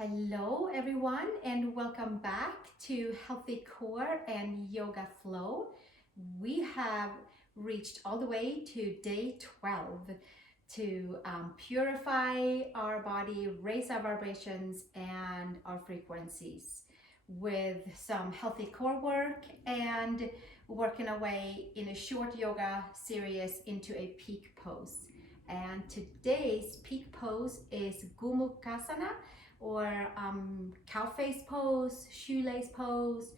Hello everyone and welcome back to Healthy Core and Yoga Flow. We have reached all the way to day 12 to purify our body, raise our vibrations and our frequencies with some healthy core work and working our way in a short yoga series into a peak pose. And today's peak pose is Gomukkasana, or Cowface Pose, shoelace pose.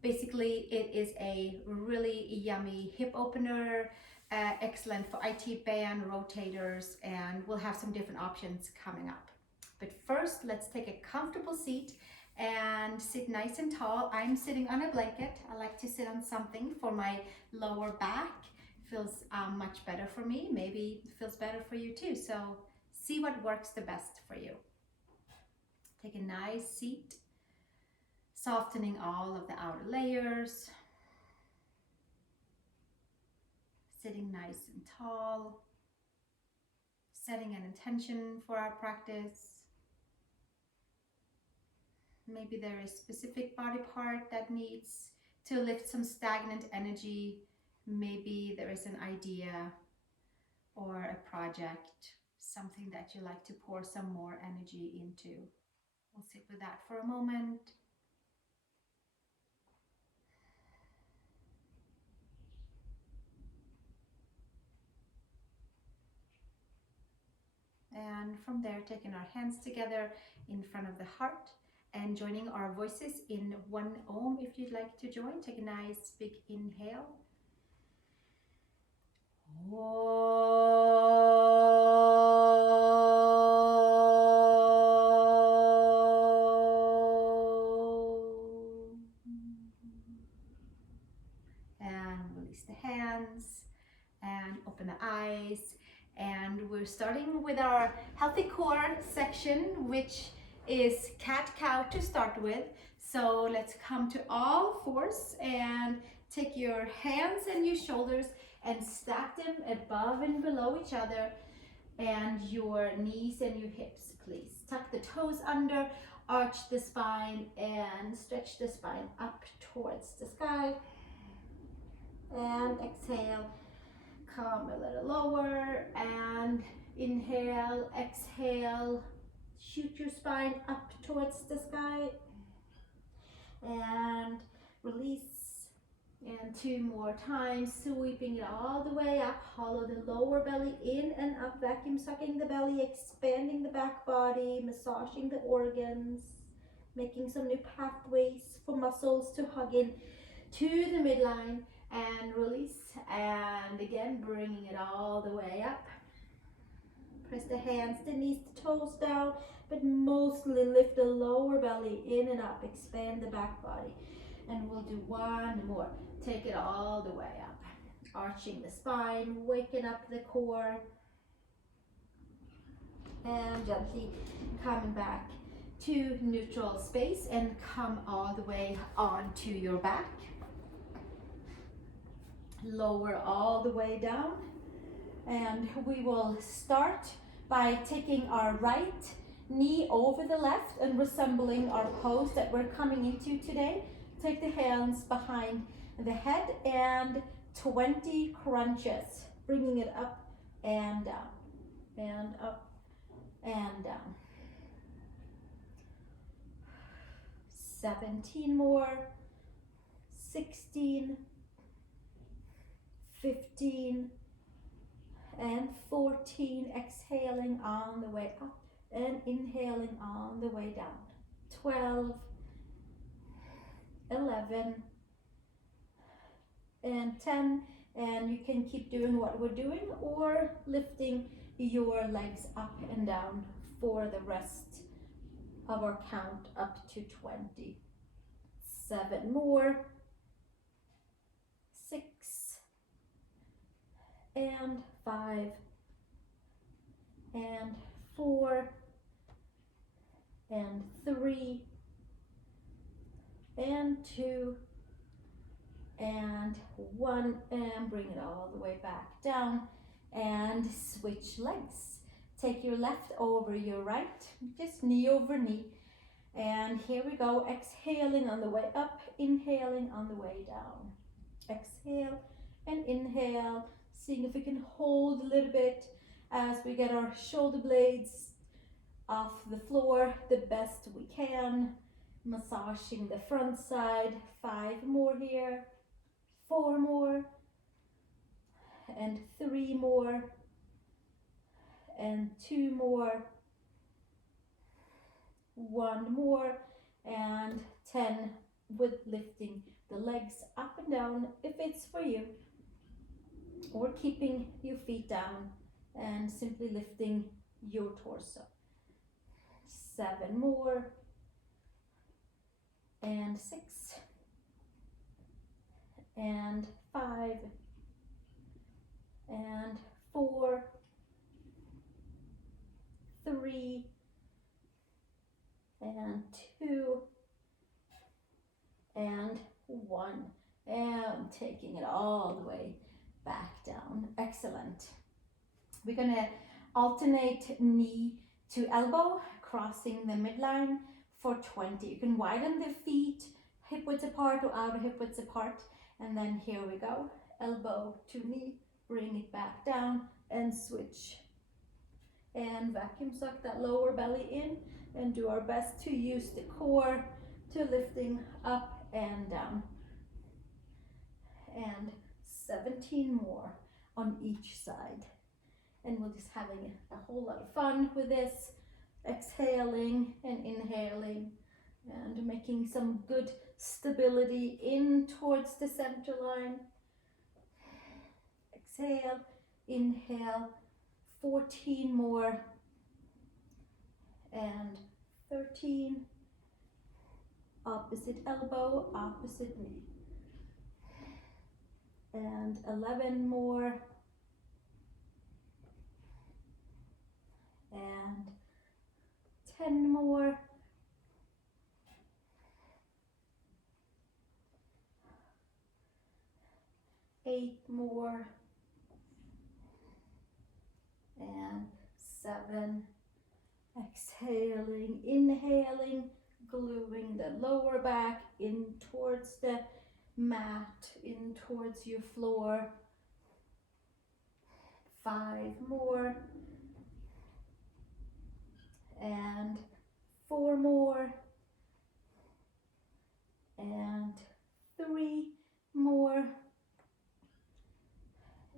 Basically, it is a really yummy hip opener, excellent for IT band rotators, and we'll have some different options coming up. But first, let's take a comfortable seat and sit nice and tall. I'm sitting on a blanket. I like to sit on something for my lower back. Feels much better for me. Maybe it feels better for you too. So see what works the best for you. Take a nice seat, softening all of the outer layers, sitting nice and tall, setting an intention for our practice. Maybe there is a specific body part that needs to lift some stagnant energy. Maybe there is an idea or a project, something that you like to pour some more energy into. We'll sit with that for a moment. And from there, taking our hands together in front of the heart and joining our voices in one Om. If you'd like to join, take a nice big inhale. And release the hands and open the eyes. And we're starting with our healthy core section, which is cat-cow to start with. So let's come to all fours and take your hands and your shoulders and stack them above and below each other, and your knees and your hips, please. Tuck the toes under, arch the spine and stretch the spine up towards the sky. And exhale. Come a little lower and inhale, exhale, shoot your spine up towards the sky and release. And two more times, sweeping it all the way up, hollow the lower belly in and up, vacuum sucking the belly, expanding the back body, massaging the organs, making some new pathways for muscles to hug in to the midline. And release, and again bringing it all the way up. Press the hands, the knees, the toes down, but mostly lift the lower belly in and up, expand the back body. And we'll do one more. Take it all the way up, arching the spine, waking up the core, and gently coming back to neutral space and come all the way onto your back. Lower all the way down, and we will start by taking our right knee over the left and resembling our pose that we're coming into today. Take the hands behind the head and 20 crunches, bringing it up and down and up and down. 17 more, 16, 15 and 14, exhaling on the way up and inhaling on the way down. 12, 11 and 10, and you can keep doing what we're doing or lifting your legs up and down for the rest of our count up to 20. 7 more, 6 and 5 and 4 and 3 and 2 and 1, and bring it all the way back down and switch legs. Take your left over your right, just knee over knee. And here we go, exhaling on the way up, inhaling on the way down. Exhale and inhale, seeing if we can hold a little bit as we get our shoulder blades off the floor the best we can. Massaging the front side. 5 more here, 4 more, and 3 more, and 2 more, 1 more, and 10 with lifting the legs up and down if it's for you, or keeping your feet down and simply lifting your torso. 7 more, and 6, and 5, and 4, 3, and 2, and 1, and taking it all the way back down. Excellent. We're going to alternate knee to elbow, crossing the midline for 20. You can widen the feet hip width apart or outer hip width apart, and then here we go, elbow to knee, bring it back down and switch, and vacuum suck that lower belly in, and do our best to use the core to lifting up and down. And 17 more on each side, and we're just having a whole lot of fun with this, exhaling and inhaling and making some good stability in towards the center line. Exhale, inhale, 14 more, and 13, opposite elbow, opposite knee, and 11 more, and 10 more, eight more, and 7. Exhaling, inhaling, gluing the lower back in towards the mat, in towards your floor. 5 more, and 4 more, and 3 more,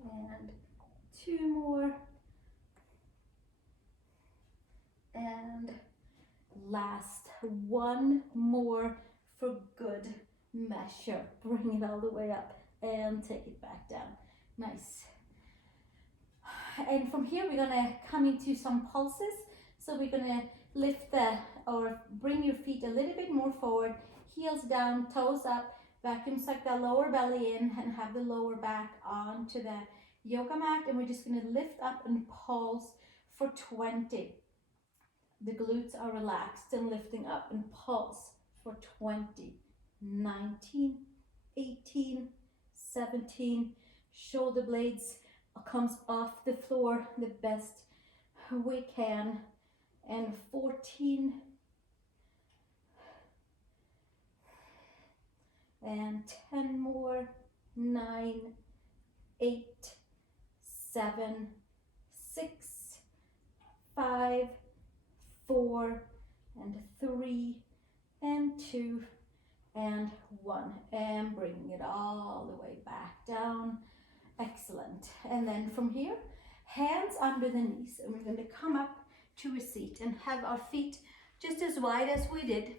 and 2 more, and last 1 more for good measure. Bring it all the way up and take it back down. Nice. And from here we're gonna come into some pulses. So we're gonna lift or bring your feet a little bit more forward, heels down, toes up, vacuum suck that lower belly in and have the lower back onto the yoga mat, and we're just gonna lift up and pulse for 20. The glutes are relaxed and lifting up, and pulse for 20, 19, 18, 17, shoulder blades comes off the floor the best we can, and 14, and 10 more, 9, 8, 7, 6, 5, 4, and 3, and 2, and 1, and bring it all the way back down. Excellent. And then from here, hands under the knees, and we're going to come up to a seat and have our feet just as wide as we did,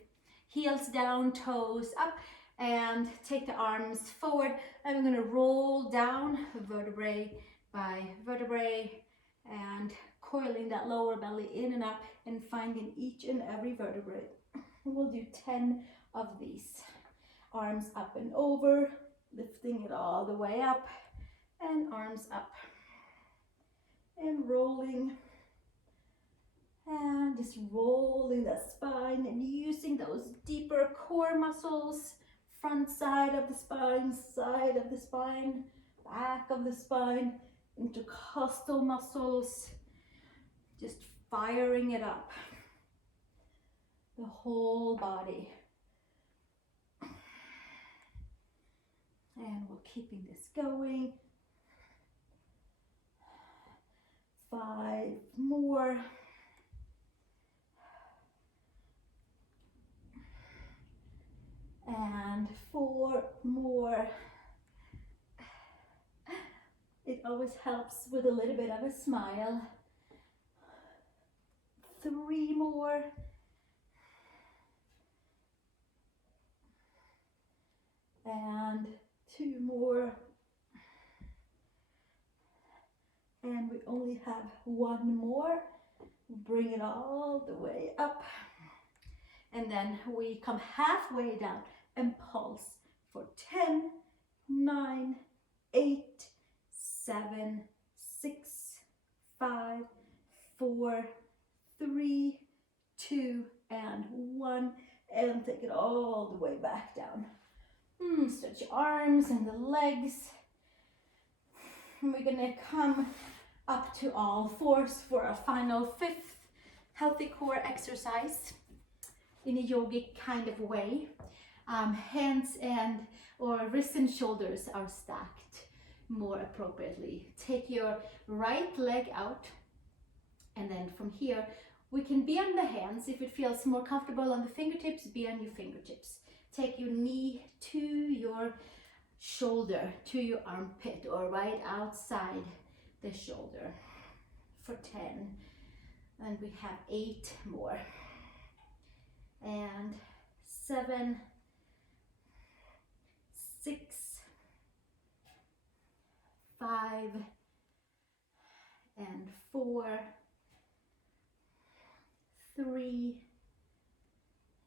heels down, toes up, and take the arms forward, and we're going to roll down vertebrae by vertebrae and coiling that lower belly in and up and finding each and every vertebrae. We'll do 10 of these. Arms up and over, lifting it all the way up, and arms up and rolling, and just rolling the spine and using those deeper core muscles, front side of the spine, back of the spine, intercostal muscles Just firing it up. The whole body. And we're keeping this going. 5 more. And 4 more. It always helps with a little bit of a smile. 3 more. And 2 more. And we only have 1 more. Bring it all the way up. And then we come halfway down and pulse for 10, 9, 8, 7, 6, 5, 4, 3, 2, and 1. And take it all the way back down. Stretch your arms and the legs. And we're gonna come up to all fours for a final 5th healthy core exercise in a yogic kind of way. Hands and or wrists and shoulders are stacked more appropriately. Take your right leg out, and then from here we can be on the hands. If it feels more comfortable on the fingertips, be on your fingertips. Take your knee to your shoulder, to your armpit, or right outside the shoulder for 10. And we have 8 more. And 7, 6, 5, and 4, 3,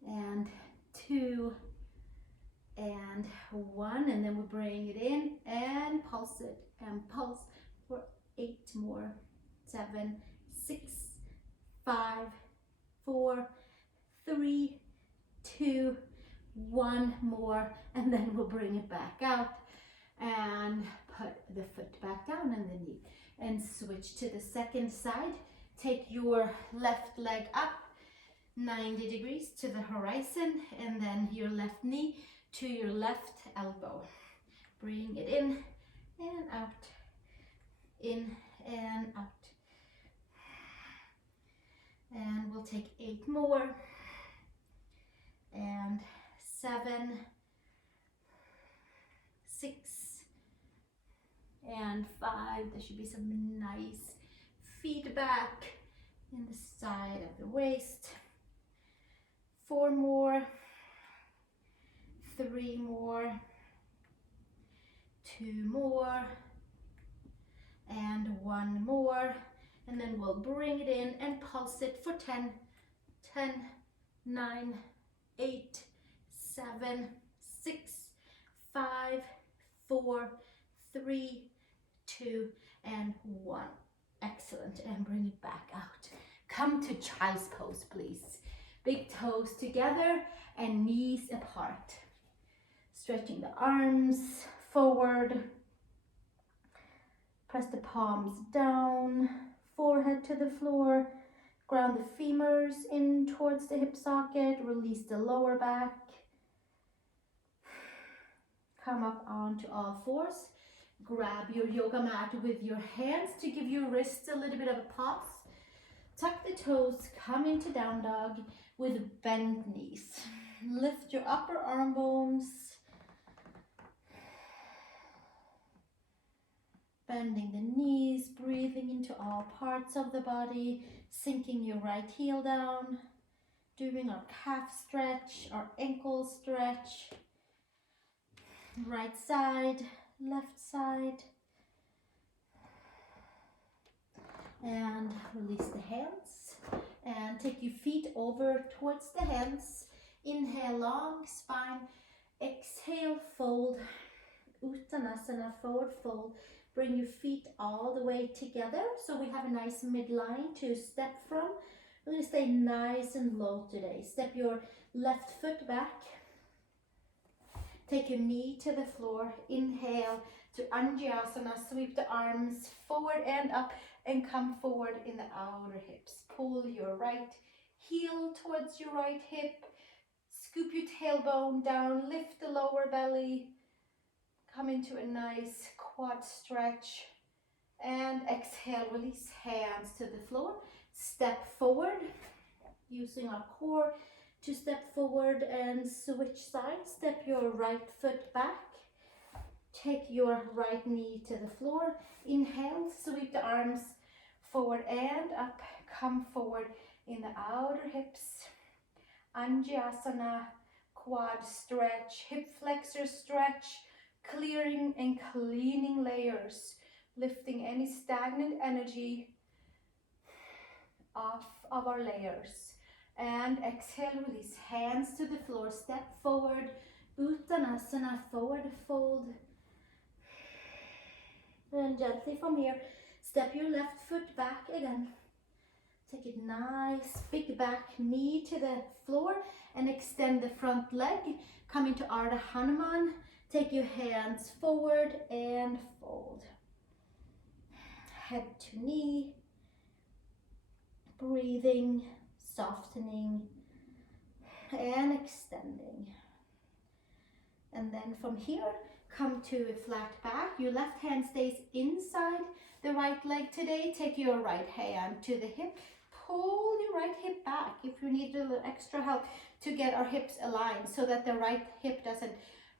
and 2, and 1, and then we bring it in and pulse it and pulse for 8 more. 7, 6, 5, 4, 3, 2, 1 more, and then we'll bring it back out and put the foot back down on the knee and switch to the second side. Take your left leg up 90 degrees to the horizon, and then your left knee to your left elbow. Bring it in and out, in and out. And we'll take 8 more, and 7, 6, and 5. There should be some nice feedback in the side of the waist. 4 more, 3 more, 2 more, and 1 more. And then we'll bring it in and pulse it for 10, 10, 9, 8, 7, 6, 5, 4, 3, 2, and 1. Excellent. And bring it back out. Come to child's pose, please. Big toes together and knees apart. Stretching the arms forward. Press the palms down, forehead to the floor. Ground the femurs in towards the hip socket. Release the lower back. Come up onto all fours. Grab your yoga mat with your hands to give your wrists a little bit of a pause. Tuck the toes, come into down dog with bent knees. Lift your upper arm bones. Bending the knees, breathing into all parts of the body, sinking your right heel down, doing our calf stretch, our ankle stretch. Right side, left side. And release the hands and take your feet over towards the hands. Inhale, long spine. Exhale, fold. Uttanasana, forward fold. Bring your feet all the way together so we have a nice midline to step from. We're going to stay nice and low today. Step your left foot back. Take your knee to the floor. Inhale to Anjasana. Sweep the arms forward and up and come forward in the outer hips. Pull your right heel towards your right hip. Scoop your tailbone down, lift the lower belly. Come into a nice quad stretch. And exhale, release hands to the floor. Step forward, using our core to step forward and switch sides. Step your right foot back. Take your right knee to the floor. Inhale, sweep the arms forward and up. Come forward in the outer hips. Anjasana, quad stretch, hip flexor stretch, clearing and cleaning layers, lifting any stagnant energy off of our layers. And exhale, release hands to the floor, step forward, Uttanasana, forward fold. And gently from here, step your left foot back again. Take it nice, big back knee to the floor and extend the front leg. Come into Ardha Hanuman. Take your hands forward and fold. Head to knee. Breathing, softening and extending. And then from here, come to a flat back. Your left hand stays inside the right leg today. Take your right hand to the hip. Pull your right hip back if you need a little extra help to get our hips aligned so that the right hip doesn't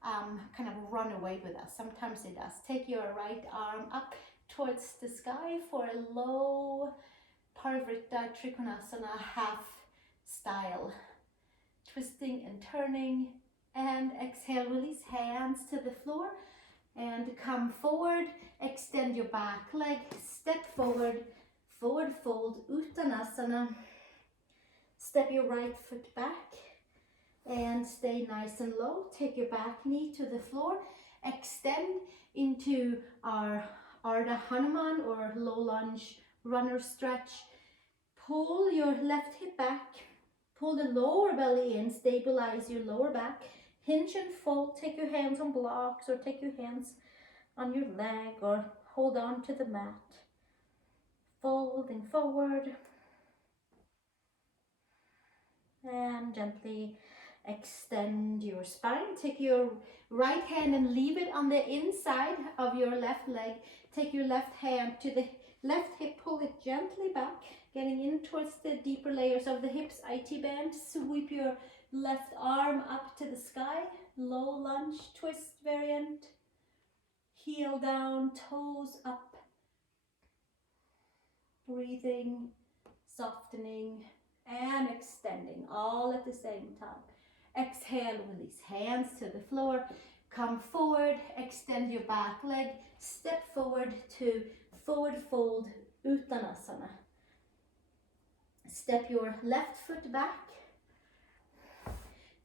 kind of run away with us. Sometimes it does. Take your right arm up towards the sky for a low Parivrtta Trikonasana half style. Twisting and turning. And exhale, release hands to the floor and come forward. Extend your back leg, step forward, forward fold, Uttanasana. Step your right foot back and stay nice and low. Take your back knee to the floor. Extend into our Ardha Hanuman or low lunge runner stretch. Pull your left hip back. Pull the lower belly in. Stabilize your lower back. Hinge and fold. Take your hands on blocks or take your hands on your leg or hold on to the mat. Folding forward. And gently extend your spine. Take your right hand and leave it on the inside of your left leg. Take your left hand to the left hip. Pull it gently back. Getting in towards the deeper layers of the hips. IT band. Sweep your left arm up to the sky. Low lunge twist variant. Heel down, toes up. Breathing, softening and extending all at the same time. Exhale, release hands to the floor. Come forward, extend your back leg. Step forward to forward fold, Uttanasana. Step your left foot back.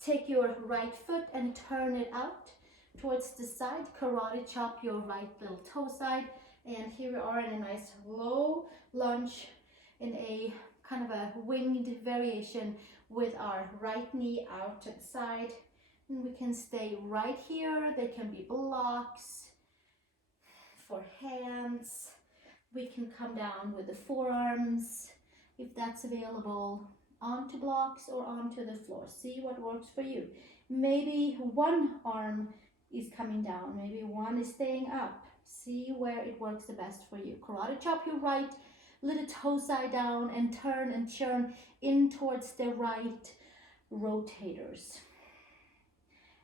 Take your right foot and turn it out towards the side. Karate chop your right little toe side. And here we are in a nice low lunge in a kind of a winged variation with our right knee out to the side. And we can stay right here. There can be blocks for hands. We can come down with the forearms if that's available, onto blocks or onto the floor. See what works for you. Maybe one arm is coming down, maybe one is staying up. See where it works the best for you. Karate chop your right little toe side down and turn and churn in towards the right rotators.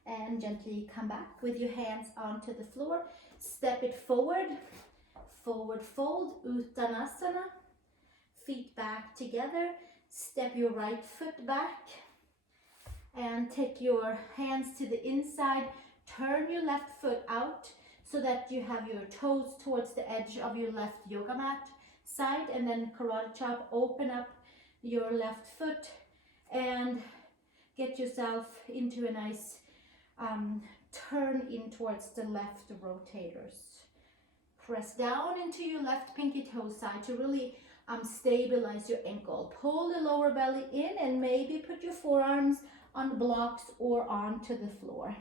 And gently come back with your hands onto the floor. Step it forward. Forward fold, Uttanasana. Feet back together. Step your right foot back. And take your hands to the inside. Turn your left foot out so that you have your toes towards the edge of your left yoga mat side. And then karate chop, open up your left foot and get yourself into a nice turn in towards the left rotators. Press down into your left pinky toe side to really stabilize your ankle. Pull the lower belly in and maybe put your forearms on blocks or onto the floor.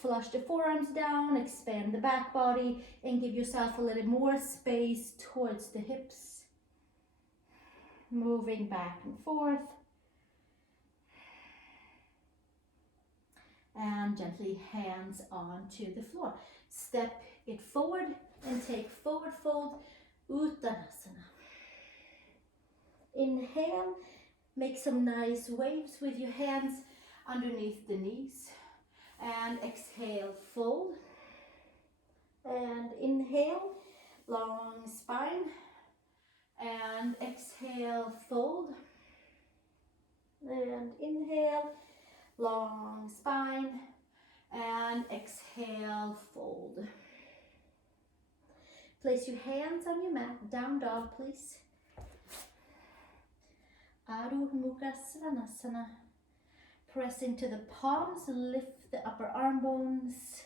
Flush the forearms down, expand the back body, and give yourself a little more space towards the hips. Moving back and forth. And gently hands onto the floor. Step it forward and take forward fold, Uttanasana. Inhale, make some nice waves with your hands underneath the knees. And exhale, fold. And inhale, long spine. And exhale, fold. And inhale, long spine. And exhale, fold. Place your hands on your mat, down dog, please. Gomukkasana. Press into the palms, lift the upper arm bones.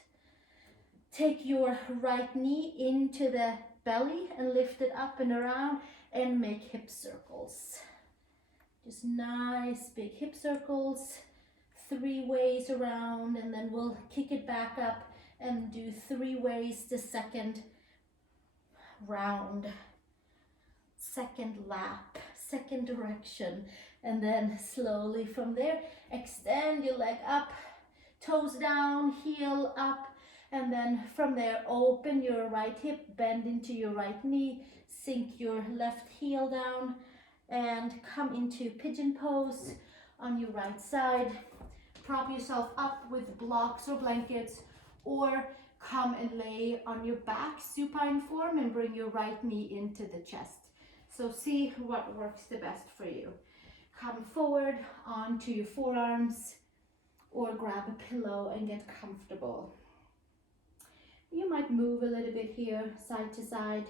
Take your right knee into the belly and lift it up and around and make hip circles. Just nice big hip circles, 3 ways around, and then we'll kick it back up and do 3 ways the second round, second lap, second direction. And then slowly from there, extend your leg up, toes down, heel up, and then from there, open your right hip, bend into your right knee, sink your left heel down, and come into pigeon pose on your right side. Prop yourself up with blocks or blankets, or come and lay on your back, supine form, and bring your right knee into the chest. So see what works the best for you. Come forward onto your forearms or grab a pillow and get comfortable. You might move a little bit here, side to side.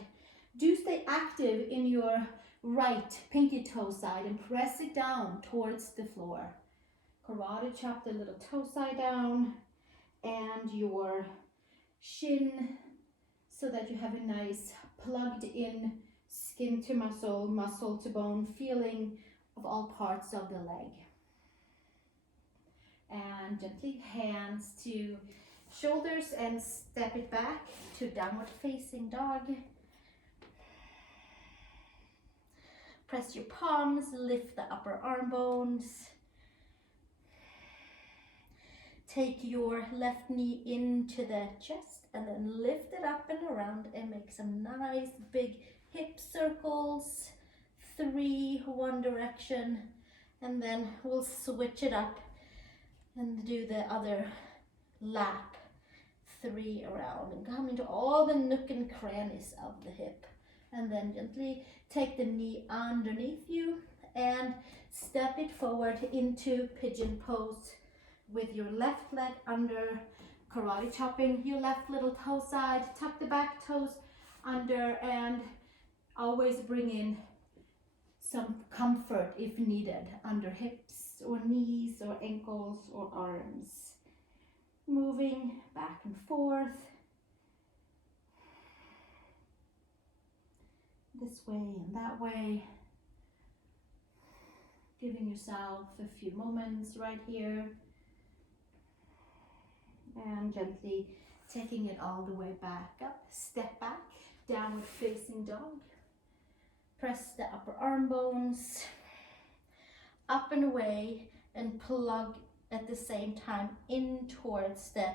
Do stay active in your right pinky toe side and press it down towards the floor. Karate chop the little toe side down and your shin so that you have a nice plugged in skin to muscle, muscle to bone feeling of all parts of the leg. And gently hands to shoulders and step it back to downward facing dog. Press your palms, lift the upper arm bones. Take your left knee into the chest and then lift it up and around and make some nice big hip circles. 3, one direction, and then we'll switch it up and do the other lap. 3 around and come into all the nook and crannies of the hip. And then gently take the knee underneath you and step it forward into pigeon pose with your left leg under, karate chopping your left little toe side, tuck the back toes under, and always bring in some comfort if needed under hips or knees or ankles or arms. Moving back and forth. This way and that way. Giving yourself a few moments right here. And gently taking it all the way back up. Step back, downward facing dog. Press the upper arm bones up and away and plug at the same time in towards the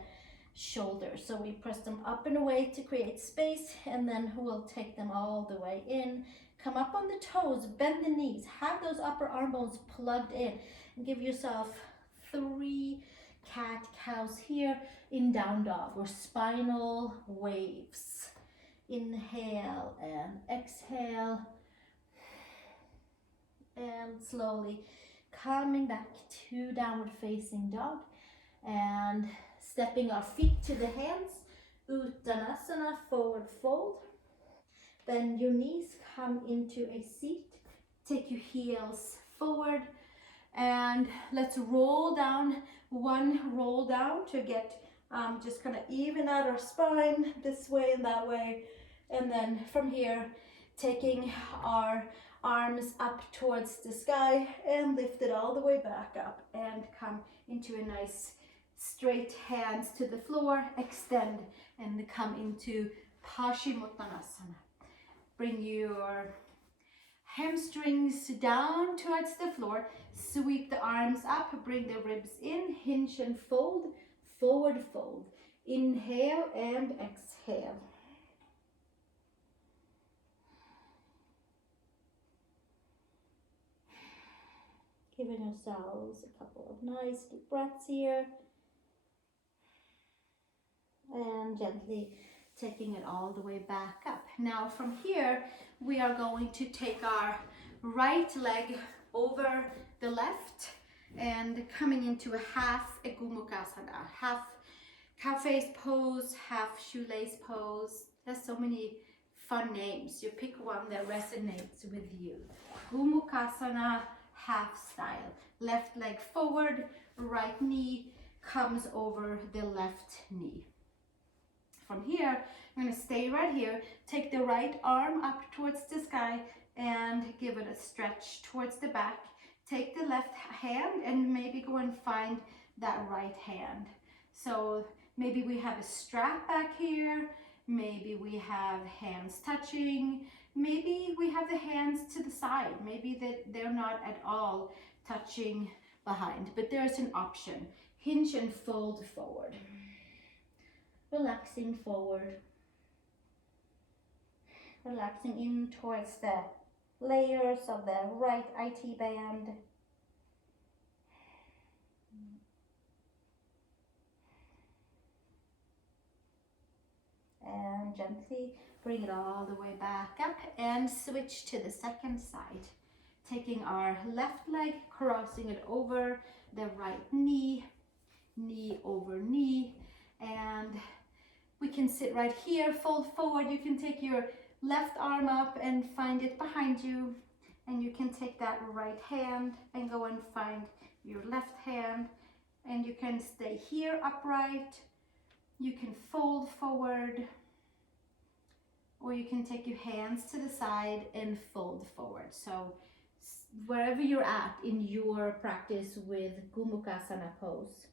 shoulders. So we press them up and away to create space, and then we'll take them all the way in. Come up on the toes, bend the knees, have those upper arm bones plugged in, and give yourself 3 cat-cows here in down dog or spinal waves. Inhale and exhale. And slowly coming back to downward facing dog and stepping our feet to the hands, Uttanasana, forward fold. Bend your knees, come into a seat, take your heels forward, and let's roll down, 1 roll down to get just kind of even out our spine this way and that way. And then from here, taking our arms up towards the sky and lift it all the way back up and come into a nice Straight hands to the floor, extend and come into Paschimottanasana. Bring your hamstrings down towards the floor, sweep the arms up, bring the ribs in, hinge and fold, forward fold. Inhale and exhale. Giving ourselves a couple of nice deep breaths here. And gently taking it all the way back up. Now from here, we are going to take our right leg over the left and coming into a half a Gomukkasana, half Cowface pose, half shoelace pose. There's so many fun names. You pick one that resonates with you. Gomukkasana half style. Left leg forward, right knee comes over the left knee. From here, I'm going to stay right here. Take the right arm up towards the sky and give it a stretch towards the back. Take the left hand and maybe go and find that right hand. So maybe we have a strap back here. Maybe we have hands touching. Maybe we have the hands to the side. Maybe they're not at all touching behind, but there's an option. Hinge and fold forward. Relaxing forward, relaxing in towards the layers of the right IT band. And gently bring it all the way back up and switch to the second side. Taking our left leg, crossing it over the right knee, knee over knee, and we can sit right here, fold forward. You can take your left arm up and find it behind you. And you can take that right hand and go and find your left hand. And you can stay here upright. You can fold forward. Or you can take your hands to the side and fold forward. So wherever you're at in your practice with Gomukkasana pose.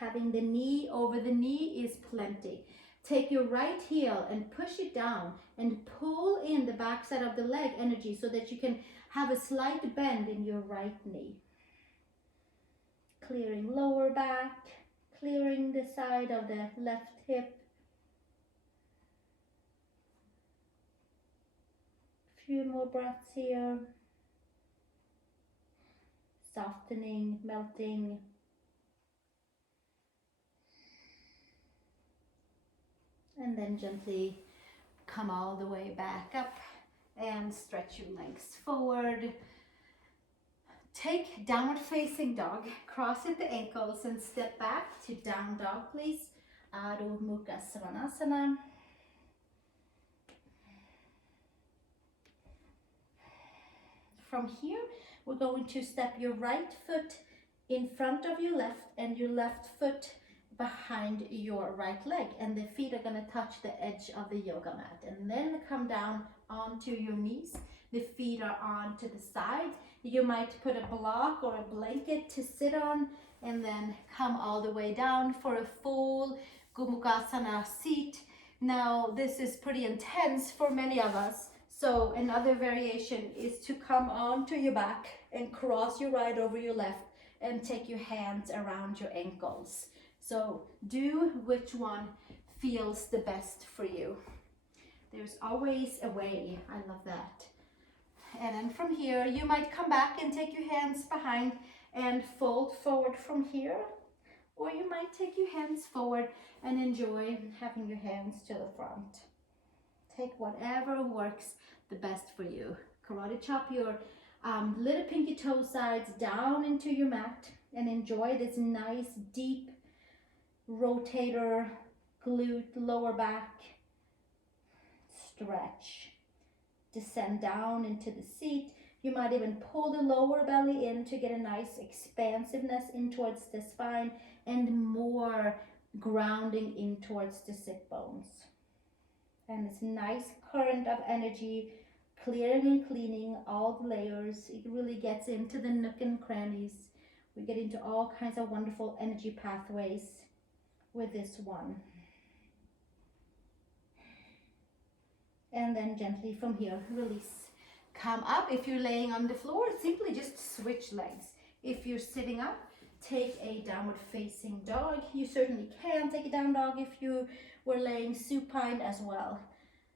Having the knee over the knee is plenty. Take your right heel and push it down and pull in the backside of the leg energy so that you can have a slight bend in your right knee. Clearing lower back, clearing the side of the left hip. Few more breaths here. Softening, melting. And then gently come all the way back up and stretch your legs forward. Take downward facing dog, cross at the ankles and step back to down dog, please. Adho Mukha Svanasana. From here, we're going to step your right foot in front of your left and your left foot behind your right leg, and the feet are going to touch the edge of the yoga mat, and then come down onto your knees. The feet are on to the side. You might put a block or a blanket to sit on, and then come all the way down for a full Gomukkasana seat. Now this is pretty intense for many of us, so another variation is to come onto your back and cross your right over your left and take your hands around your ankles. So do which one feels the best for you. There's always a way. I love that. And then from here, you might come back and take your hands behind and fold forward from here. Or you might take your hands forward and enjoy having your hands to the front. Take whatever works the best for you. Karate chop your little pinky toe sides down into your mat and enjoy this nice deep rotator, glute, lower back stretch. Descend down into the seat. You might even pull the lower belly in to get a nice expansiveness in towards the spine and more grounding in towards the sit bones. And this nice current of energy, clearing and cleaning all the layers. It really gets into the nook and crannies We get into all kinds of wonderful energy pathways with this one. And then gently from here, release. Come up. If you're laying on the floor, simply just switch legs. If you're sitting up, take a downward facing dog. You certainly can take a down dog if you were laying supine as well.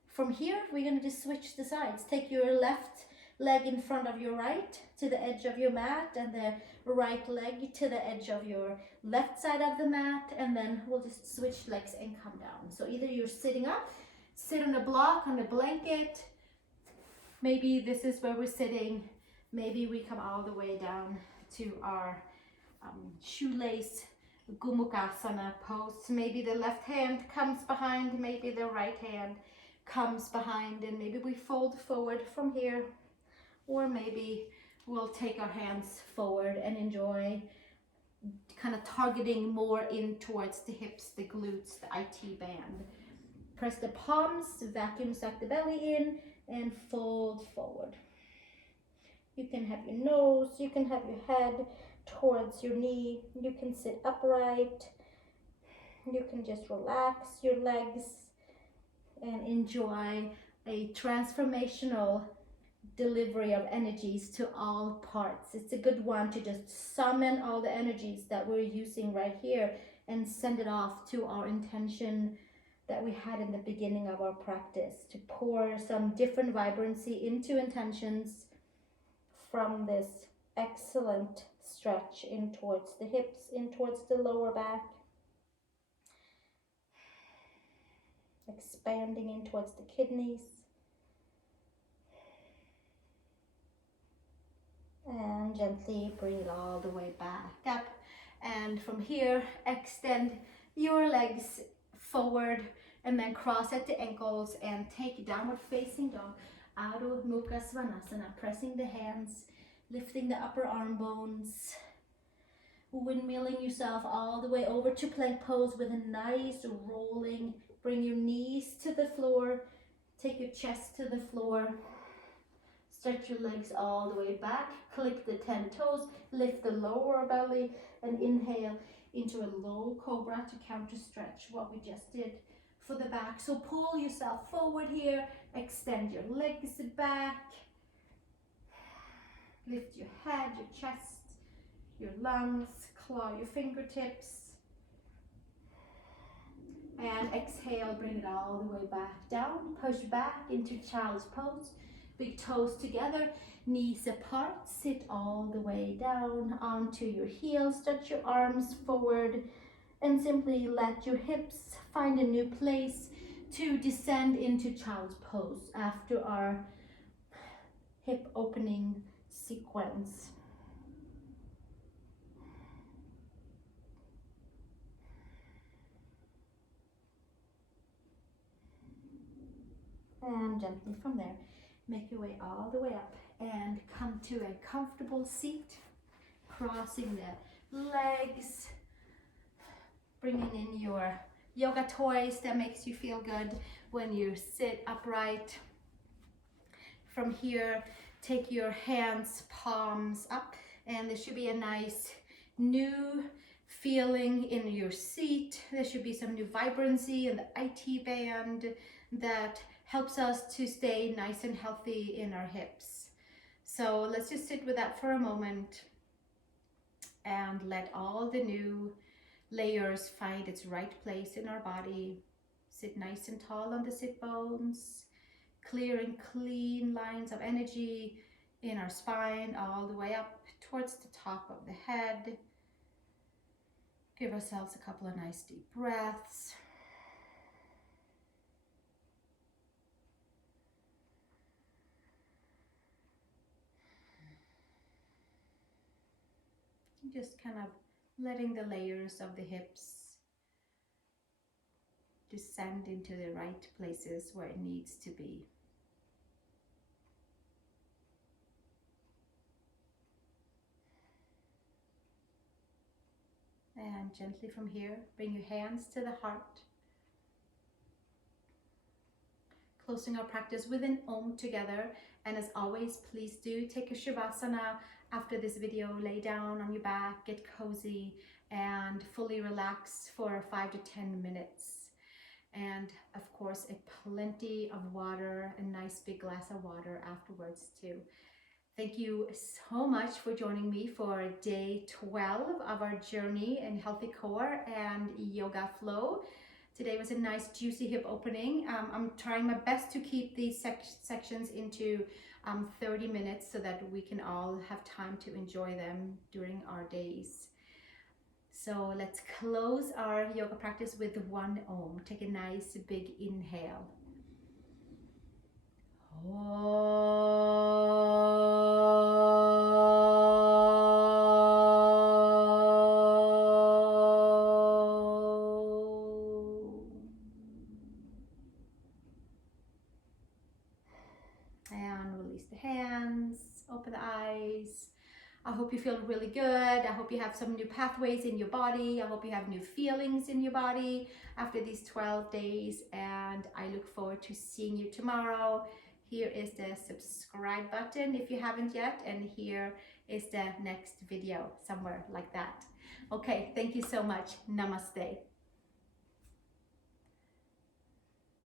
From here, we're going to just switch the sides. Take your left leg in front of your right to the edge of your mat, and the right leg to the edge of your left side of the mat, and then we'll just switch legs and come down. So either you're sitting up, sit on a block, on a blanket. Maybe this is where we're sitting. Maybe we come all the way down to our shoelace Gomukkasana Pose. Maybe the left hand comes behind, maybe the right hand comes behind, and maybe we fold forward from here, or maybe we'll take our hands forward and enjoy kind of targeting more in towards the hips, the glutes, the IT band. Press the palms, vacuum suck the belly in, and fold forward. You can have your nose, you can have your head towards your knee, you can sit upright, you can just relax your legs and enjoy a transformational delivery of energies to all parts. It's a good one to just summon all the energies that we're using right here and send it off to our intention that we had in the beginning of our practice, to pour some different vibrancy into intentions from this excellent stretch in towards the hips, in towards the lower back, expanding in towards the kidneys, and gently bring it all the way back up. And from here, extend your legs forward and then cross at the ankles and take downward facing dog, Adho Mukha Svanasana, pressing the hands, lifting the upper arm bones, windmilling yourself all the way over to plank pose with a nice rolling. Bring your knees to the floor, take your chest to the floor, stretch your legs all the way back, click the 10 toes, lift the lower belly, and inhale into a low cobra to counter stretch what we just did for the back. So pull yourself forward here, extend your legs back, lift your head, your chest, your lungs, claw your fingertips, and exhale, bring it all the way back down, push back into child's pose, big toes together, knees apart, sit all the way down onto your heels, stretch your arms forward, and simply let your hips find a new place to descend into child's pose after our hip opening sequence. And gently from there, make your way all the way up and come to a comfortable seat, crossing the legs, bringing in your yoga toys that makes you feel good when you sit upright. From here, take your hands, palms up, and there should be a nice new feeling in your seat. There should be some new vibrancy in the IT band that helps us to stay nice and healthy in our hips. So let's just sit with that for a moment and let all the new layers find its right place in our body. Sit nice and tall on the sit bones, clear and clean lines of energy in our spine all the way up towards the top of the head. Give ourselves a couple of nice deep breaths. Just kind of letting the layers of the hips descend into the right places where it needs to be. And gently from here, bring your hands to the heart. Closing our practice with an Om together. And as always, please do take a Shavasana after this video, lay down on your back, get cozy, and fully relax for 5 to 10 minutes. And of course, plenty of water, a nice big glass of water afterwards too. Thank you so much for joining me for day 12 of our journey in healthy core and yoga flow. Today was a nice juicy hip opening. I'm trying my best to keep these sections into 30 minutes so that we can all have time to enjoy them during our days. So let's close our yoga practice with one Om. Take a nice big inhale. And release the hands, open the eyes. I hope you feel really good. I hope you have some new pathways in your body. I hope you have new feelings in your body after these 12 days. And I look forward to seeing you tomorrow. Here is the subscribe button if you haven't yet. And here is the next video, somewhere like that. Okay, thank you so much. Namaste.